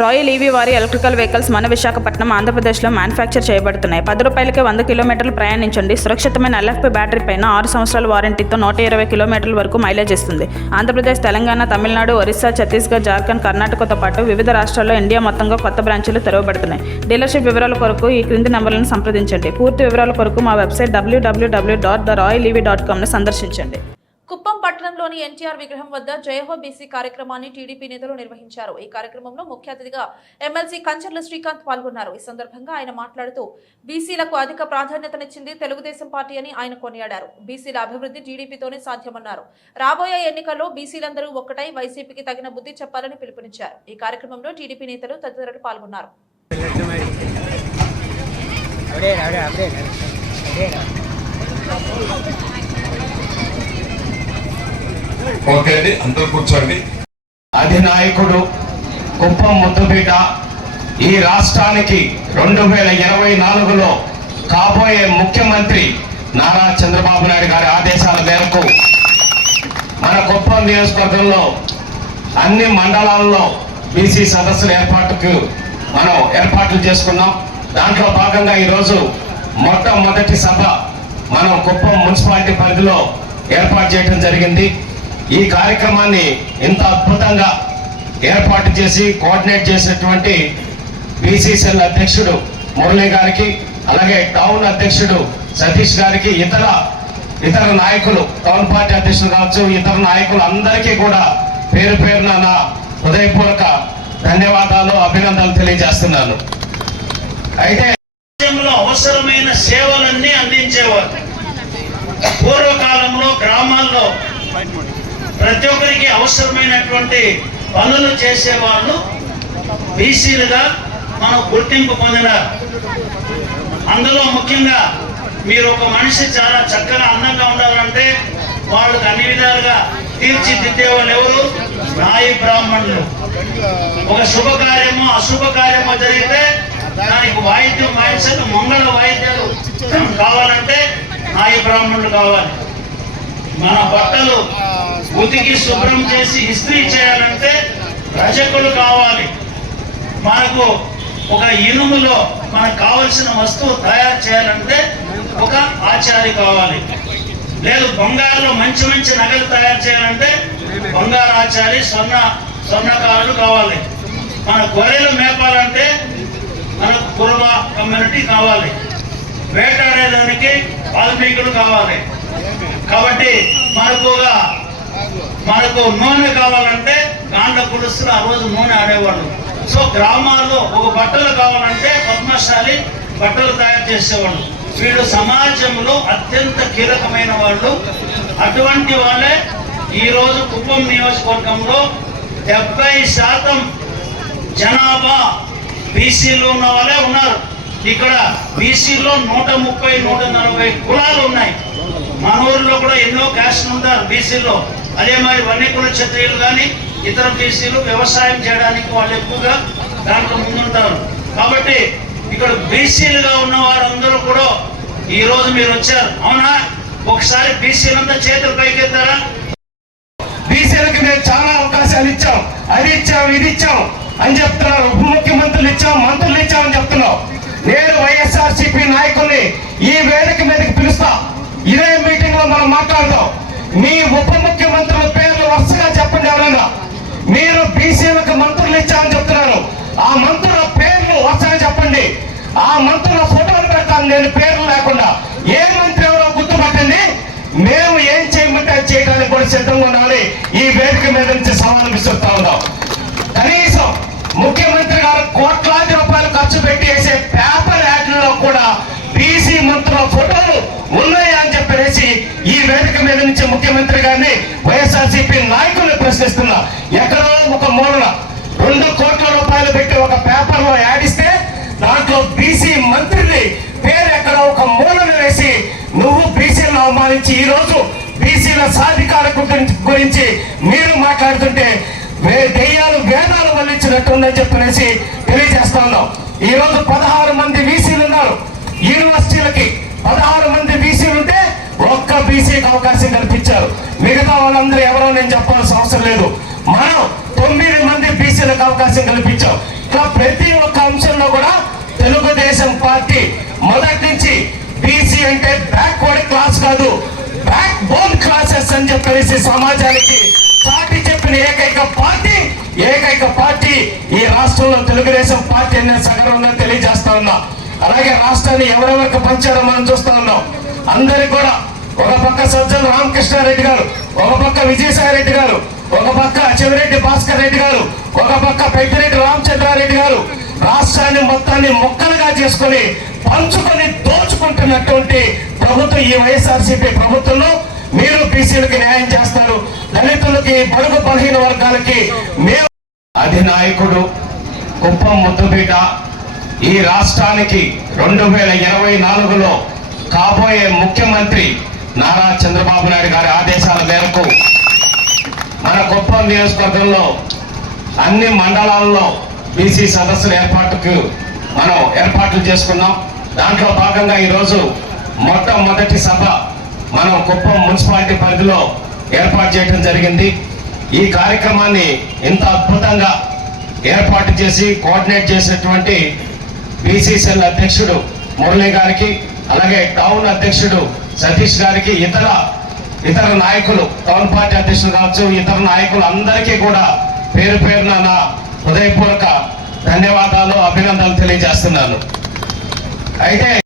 Royal EV వారి electrical vehicles మన విశాఖపట్నం ఆంధ్రప్రదేశ్లో మ్యానుఫ్యాక్చర్ చేయబడుతున్నాయి. పది రూపాయలకే వంద కిలోమీటర్లు ప్రయాణించండి. సురక్షితమైన ఎల్ఎఫ్పి బ్యాటరీ పైన ఆరు సంవత్సరాల వారంటీతో నూట ఇరవై కిలోమీటర్ల వరకు మైలేజ్ ఇస్తుంది. ఆంధ్రప్రదేశ్ తెలంగాణ తమిళనాడు ఒరిస్సా ఛత్తీస్గఢ్ జార్ఖండ్ కర్ణాటకతో పాటు వివిధ రాష్ట్రాల్లో ఇండియా మొత్తంగా కొత్త బ్రాంచీలు తెరవబడుతున్నాయి. డీలర్షిప్ వివరాల కొరకు ఈ క్రింది నెంబర్లను సంప్రదించండి. పూర్తి వివరాల కొరకు మా website WWW dot the Royal EV dot కామ్ను సందర్శించండి. పట్టణంలోని ఎన్టీఆర్ విగ్రహం వద్ద జయహో బీసీ కార్యక్రమాన్ని టీడీపీ నేతలు నిర్వహించారు. ఈ కార్యక్రమంలో ముఖ్య అతిథిగా ఎమ్మెల్సీ కంచర్ల శ్రీకాంత్ పాల్గొన్నారు. ఈ సందర్భంగా ఆయన మాట్లాడుతూ బీసీలకు అధిక ప్రాధాన్యతనిచ్చింది తెలుగుదేశం పార్టీ అని ఆయన కొనియాడారు. బీసీల అభివృద్ధి టీడీపీతోనే సాధ్యమన్నారు. రాబోయే ఎన్నికల్లో బీసీలందరూ ఒక్కటై వైసీపీకి తగిన బుద్ధి చెప్పాలని పిలుపునిచ్చారు. ఈ కార్యక్రమంలో టీడీపీ నేతలు తదితరులు పాల్గొన్నారు. అదే అదే అదే అదే ఓకే అండి అందరు కూర్చోండి. అధినాయకుడు కుప్పం ముద్దుబిడ్డ ఈ రాష్ట్రానికి రెండు వేల ఇరవై నాలుగులో కాబోయే ముఖ్యమంత్రి నారా చంద్రబాబు నాయుడు గారి ఆదేశాల మేరకు మన కుప్పం నియోజకవర్గంలో అన్ని మండలాల్లో బీసీ సదస్సుల ఏర్పాటుకు మనం ఏర్పాట్లు చేసుకున్నాం. దాంట్లో భాగంగా ఈరోజు మొట్టమొదటి సభ మనం కుప్పం మున్సిపాలిటీ పరిధిలో ఏర్పాటు చేయడం జరిగింది. ఈ కార్యక్రమాన్ని ఇంత అద్భుతంగా ఏర్పాటు చేసి కోఆర్డినేట్ చేసినటువంటి బీసీసీఎల్ అధ్యక్షుడు మురళి గారికి అలాగే టౌన్ అధ్యక్షుడు సతీష్ గారికి ఇతర ఇతర నాయకులు టౌన్ పార్టీ అధ్యక్షులు కావచ్చు ఇతర నాయకులు అందరికీ కూడా పేరు పేరున నా హృదయపూర్వక ధన్యవాదాలు అభినందనలు తెలియజేస్తున్నాను. అయితే అవసరమైన సేవలన్నీ అందించేవారు. పూర్వకాలంలో గ్రామాల్లో ప్రతి ఒక్కరికి అవసరమైనటువంటి పనులు చేసే వాళ్ళు బీసీలుగా మనం గుర్తింపు పొందిన అందులో ముఖ్యంగా మీరు ఒక మనిషి చాలా చక్కగా అందంగా ఉండాలంటే వాళ్ళకి అన్ని విధాలుగా తీర్చిదిద్దే వాళ్ళు ఎవరు? నాయి బ్రాహ్మణులు. ఒక శుభకార్యము అశుభకార్యము జరిగితే దానికి వాయిద్యం వాయించదు మంగళ వాయిద్యాలు కావాలంటే నాయి బ్రాహ్మణులు కావాలి. మన బట్టలు ఉతికి శుభ్రం చేసి ఇస్త్రీ చేయాలంటే రజకులు కావాలి. మనకు ఒక ఇనుములో మనకు కావలసిన వస్తువు తయారు చేయాలంటే ఒక ఆచారి కావాలి. లేదు బంగారులో మంచి మంచి నగలు తయారు చేయాలంటే బంగారు ఆచారి స్వర్ణ స్వర్ణకారులు కావాలి. మన గొర్రెలు మేపాలంటే మనకు కురుబ కమ్యూనిటీ కావాలి. వేటాడేదానికి వాల్మీకులు కావాలి. కాబట్టి మనకు ఒక మనకు నూనె కావాలంటే కాండ పులుసులు ఆ రోజు నూనె ఆడేవాళ్ళు. సో గ్రామాల్లో ఒక బట్టలు కావాలంటే పద్మశాలి బట్టలు తయారు చేసేవాళ్ళు. వీళ్ళు సమాజంలో అత్యంత కీలకమైన వాళ్ళు. అటువంటి వాళ్ళే ఈరోజు కుప్పం నియోజకవర్గంలో డెబ్బై శాతం జనాభా బీసీలు ఉన్న వాళ్ళే ఉన్నారు. ఇక్కడ బీసీలో నూట ముప్పై నూట నలభై కులాలు ఉన్నాయి. మన ఊరిలో కూడా ఎన్నో క్యాస్ట్లు ఉంటారు బీసీలో. అదే మరి వన్య కుల క్షత్రియులు కానీ ఇతర బీసీలు వ్యవసాయం చేయడానికి వాళ్ళు ఎక్కువగా దాంట్లో ముందుంటారు. కాబట్టి ఇక్కడ బీసీలుగా ఉన్న వారందరూ కూడా ఈ రోజు మీరు వచ్చారు. అవునా? ఒకసారి బీసీలంతా చేతులు పైకెత్తారా? బీసీలకు మేము చాలా అవకాశాలు ఇచ్చాం. అది ఇచ్చాం ఇది ఇచ్చాం అని చెప్తున్నారు. ఉప ముఖ్యమంత్రులు ఇచ్చాం మంత్రులు ఇచ్చాం అని చెప్తున్నాం. నేను వైఎస్ఆర్ సిపి నాయకుల్ని ఈ వేదిక మీదకి పిలుస్తా. ఇదే మీటింగ్లో మనం మాట్లాడదాం. మీ ఉప ముఖ్యమంత్రుల పేర్లు వరుసగా చెప్పండి ఎవరైనా. మీరు బీసీలకు మంత్రులు ఇచ్చామని చెప్తున్నారు. ఆ మంత్రుల పేర్లు వరుసగా చెప్పండి. ఆ మంత్రుల ఫోటోలు పెడతాను నేను పేర్లు లేకుండా. ఏ మంత్రి ఎవరో గుర్తుపట్టండి. మేము ఏం చేయమంటే అది చేయడానికి కూడా సిద్ధంగా ఉండాలి. ఈ వేదిక మీద నుంచి సవాలు విసురుతా ఉన్నాం. నుంచి ముఖ్యమంత్రి గారిని వైఎస్ఆర్సీపీ నాయకుల్ని ప్రశ్నిస్తున్నా. ఎక్కడో ఒక మూలన రెండు కోట్ల రూపాయలు పెట్టి ఒక పేపర్లో యాడ్ ఇస్తే దాంట్లో బీసీ మంత్రిని పేరు ఎక్కడ ఒక మూలన వేసి నువ్వు బీసీలను అవమానించి ఈ రోజు బీసీల సాధికార గురించి- గురించి మీరు మాట్లాడుతుంటే దెయ్యాలు వేదాలు వల్లించినట్టుందని చెప్పనేసి తెలియజేస్తా ఉన్నాం. ఈ రోజు పదహారు మంది బీసీలు ఉన్నారు యూనివర్సిటీలకి పదహారు మంది బీసీకి అవకాశం కల్పించారు. మిగతా వాళ్ళందరూ ఎవరో నేను చెప్పాల్సిన అవసరం లేదు. మనం తొమ్మిది మంది బీసీలకు అవకాశం కల్పించాం. ఇలా ప్రతి ఒక్క అంశంలో కూడా తెలుగుదేశం పార్టీ మొదటి నుంచి బీసీ అంటే బ్యాక్వర్డ్ క్లాస్ కాదు బ్యాక్ బోన్ క్లాసెస్ అని చెప్పేసి సమాజానికి చాటి చెప్పిన ఏకైక పార్టీ ఏకైక పార్టీ ఈ రాష్ట్రంలో తెలుగుదేశం పార్టీ అనే సగరంలో తెలియజేస్తా ఉన్నా. అలాగే రాష్ట్రాన్ని ఎవరెవరికి పంచారో మనం చూస్తా ఉన్నాం. అందరికి కూడా ఒక పక్క సజ్జల రామకృష్ణారెడ్డి గారు ఒక పక్క విజయసాయి రెడ్డి గారు ఒక పక్క చెవిరెడ్డి భాస్కర్ రెడ్డి గారు ఒక పక్క పెద్దిరెడ్డి రామచంద్రారెడ్డి గారు రాష్ట్రాన్ని మొత్తాన్ని మొక్కలుగా చేసుకుని పంచుకొని దోచుకుంటున్నటువంటి ప్రభుత్వం ఈ వైఎస్ఆర్సీపీ ప్రభుత్వంలో మీరు బీసీలకు న్యాయం చేస్తారు. దళితులకి బడుగు బలహీన వర్గాలకి మేము అధినాయకుడు కుప్పం ముద్దుబిడ్డ ఈ రాష్ట్రానికి రెండు వేల ఇరవై నాలుగులో కాబోయే ముఖ్యమంత్రి నారా చంద్రబాబు నాయుడు గారి ఆదేశాల మేరకు మన కుప్పం నియోజకవర్గంలో అన్ని మండలాల్లో బీసీ సదస్సుల ఏర్పాటుకు మనం ఏర్పాట్లు చేసుకున్నాం. దాంట్లో భాగంగా ఈరోజు మొట్టమొదటి సభ మనం కుప్పం మున్సిపాలిటీ పరిధిలో ఏర్పాటు చేయడం జరిగింది. ఈ కార్యక్రమాన్ని ఇంత అద్భుతంగా ఏర్పాటు చేసి కోఆర్డినేట్ చేసినటువంటి బీసీసీఎల్ అధ్యక్షుడు మురళి గారికి అలాగే టౌన్ అధ్యక్షుడు సతీష్ గారికి ఇతర ఇతర నాయకులు టౌన్ పార్టీ అధ్యక్షులు కావచ్చు ఇతర నాయకులు అందరికీ కూడా పేరు పేరున నా హృదయపూర్వక ధన్యవాదాలు అభినందనలు తెలియజేస్తున్నాను. అయితే